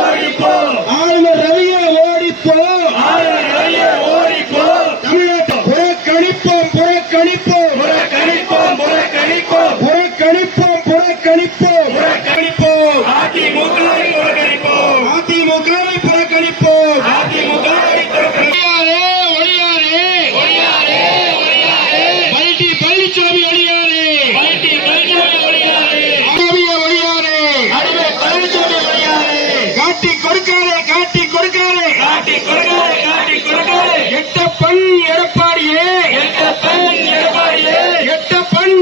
ஓடிப்போ, ஆளுநர் ரவியே ஓடிப்போ, தமிழகத்தை புறக்கணிப்போம் புறக்கணிப்போம் புறக்கணிப்போம் புறக்கணிப்போம் அதிமுகவை புறக்கணிப்போம். பழனிசாமி ஒளியாரே, காட்டி கொடுக்காதே எட்டப்பன் எடப்பாடியே, எட்டப்பன்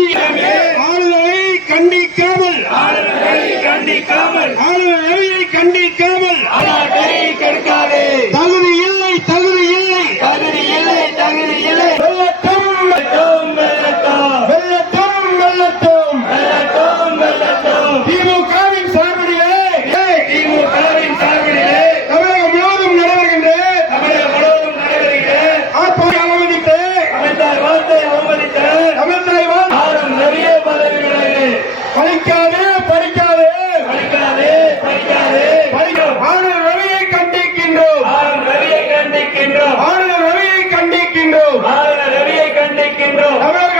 ஆளுநரை கண்டிக்காமல், ஆளுநர் ரவியை கண்டிக்காமல் தகுதி இல்லை. வெள்ளட்டும் திமுகவின் சார்பிலே தமிழகம் முழுவதும் நடைபெறுகின்ற ஆர்ப்பாட்டம் அவமதித்து ஆளுநர் ரவியை கண்டிக்கின்றோம். தமிழக